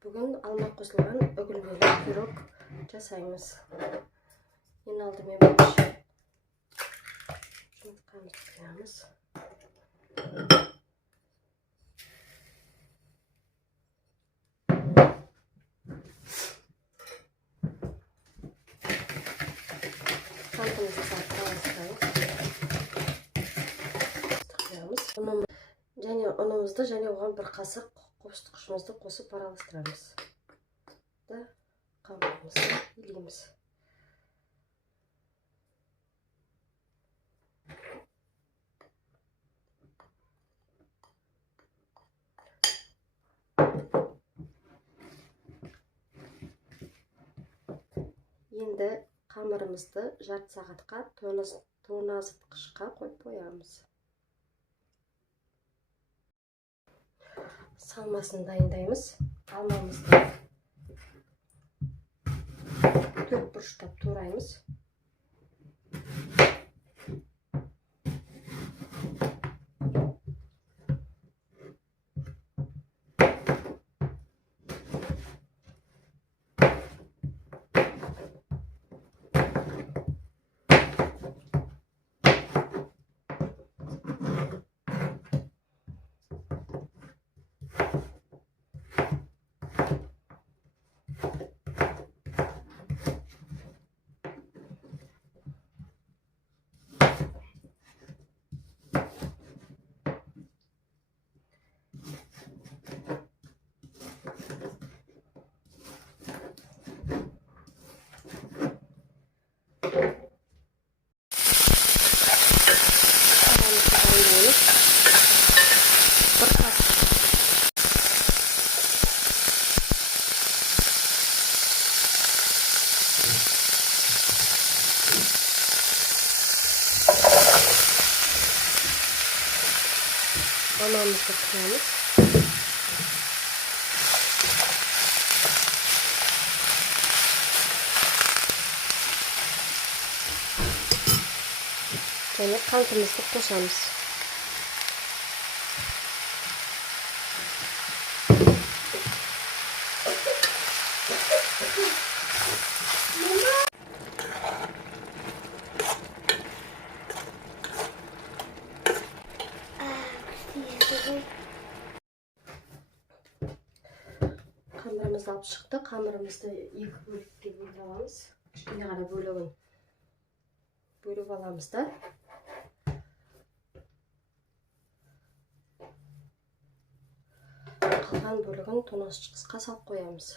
Бүгін алма қосылған үгілмелі пирог жасаймыз. Ең алдымен жұмыртқамызды құямыз. Қантымызды араластырамыз. Және ұнымызды және оған бір қасық қошымызды қосып араластырамыз. Қамырымызды илейміз. Енді қамырымызды жарты сағатқа тоңазытқышқа қойып қоямыз. Салмасын дайындаймыз. Алмамызды төрт бұрыштап тураймыз. Almamızı kıyamız. Және қантымызды қосамыз. Қамырымызды алып шықты. Қамырымызды екі бөлікке бөліп аламыз. Кішкене ғана бөлігін бөліп аламыз да. Қалған бөлігін тоңазытқышқа салып қоямыз.